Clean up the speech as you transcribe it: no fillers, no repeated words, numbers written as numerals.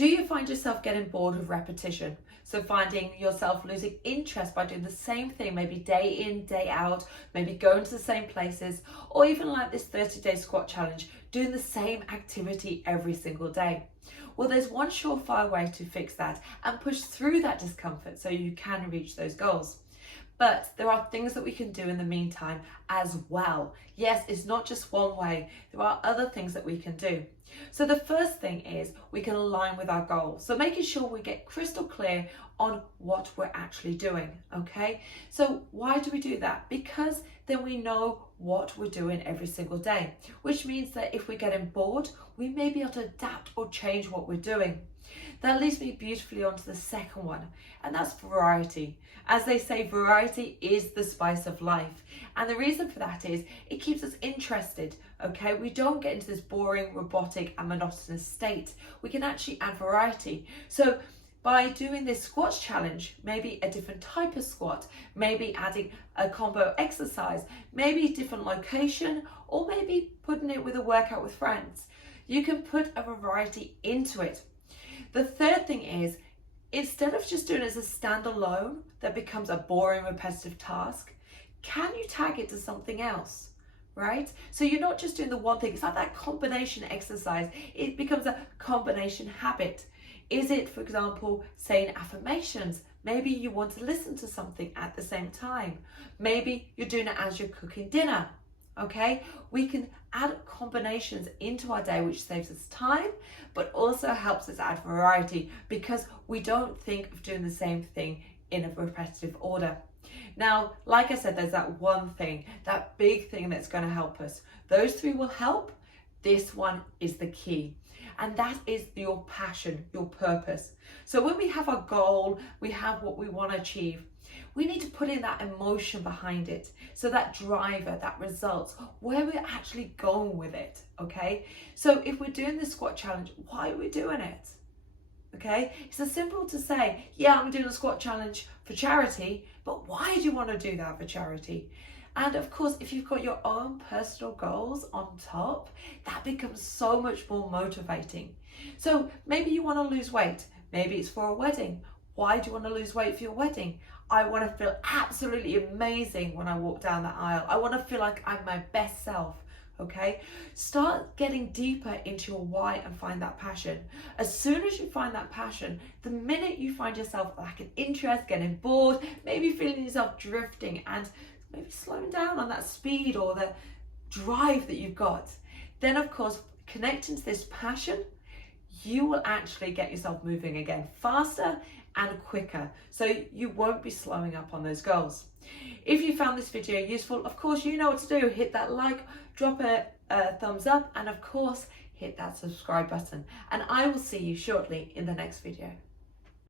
Do you find yourself getting bored with repetition? So finding yourself losing interest by doing the same thing, maybe day in, day out, maybe going to the same places, or even like this 30-day squat challenge, doing the same activity every single day? Well, there's one surefire way to fix that and push through that discomfort so you can reach those goals. But there are things that we can do in the meantime as well. Yes, it's not just one way. There are other things that we can do. So the first thing is we can align with our goals. So making sure we get crystal clear on what we're actually doing, okay? So why do we do that? Because then we know what we're doing every single day, which means that if we're getting bored, we may be able to adapt or change what we're doing. That leads me beautifully onto the second one, and that's variety. As they say, variety is the spice of life. And the reason for that is it keeps us interested, okay? We don't get into this boring, robotic and monotonous state. We can actually add variety. So by doing this squats challenge, maybe a different type of squat, maybe adding a combo exercise, maybe a different location, or maybe putting it with a workout with friends, you can put a variety into it. The third thing is, instead of just doing it as a standalone that becomes a boring, repetitive task, can you tag it to something else, right? So you're not just doing the one thing. It's like that combination exercise. It becomes a combination habit. Is it, for example, saying affirmations? Maybe you want to listen to something at the same time. Maybe you're doing it as you're cooking dinner. Okay, we can add combinations into our day, which saves us time, but also helps us add variety because we don't think of doing the same thing in a repetitive order. Now, like I said, there's that one thing, that big thing that's going to help us. Those three will help. This one is the key. And that is your passion, your purpose. So when we have our goal, we have what we want to achieve, we need to put in that emotion behind it. So that driver, that results, where we're actually going with it, okay? So if we're doing this squat challenge, why are we doing it? Okay, it's as simple to say, yeah, I'm doing a squat challenge for charity, but why do you want to do that for charity? And of course, if you've got your own personal goals on top, that becomes so much more motivating. So maybe you want to lose weight. Maybe it's for a wedding. Why do you want to lose weight for your wedding? I want to feel absolutely amazing when I walk down the aisle. I want to feel like I'm my best self. Okay, start getting deeper into your why and find that passion. As soon as you find that passion, the minute you find yourself lacking interest, getting bored, maybe feeling yourself drifting and maybe slowing down on that speed or the drive that you've got, then of course, connecting to this passion, you will actually get yourself moving again faster and quicker, so you won't be slowing up on those goals. If you found this video useful, of course you know what to do. Hit that like, drop a thumbs up, and of course hit that subscribe button, and I will see you shortly in the next video.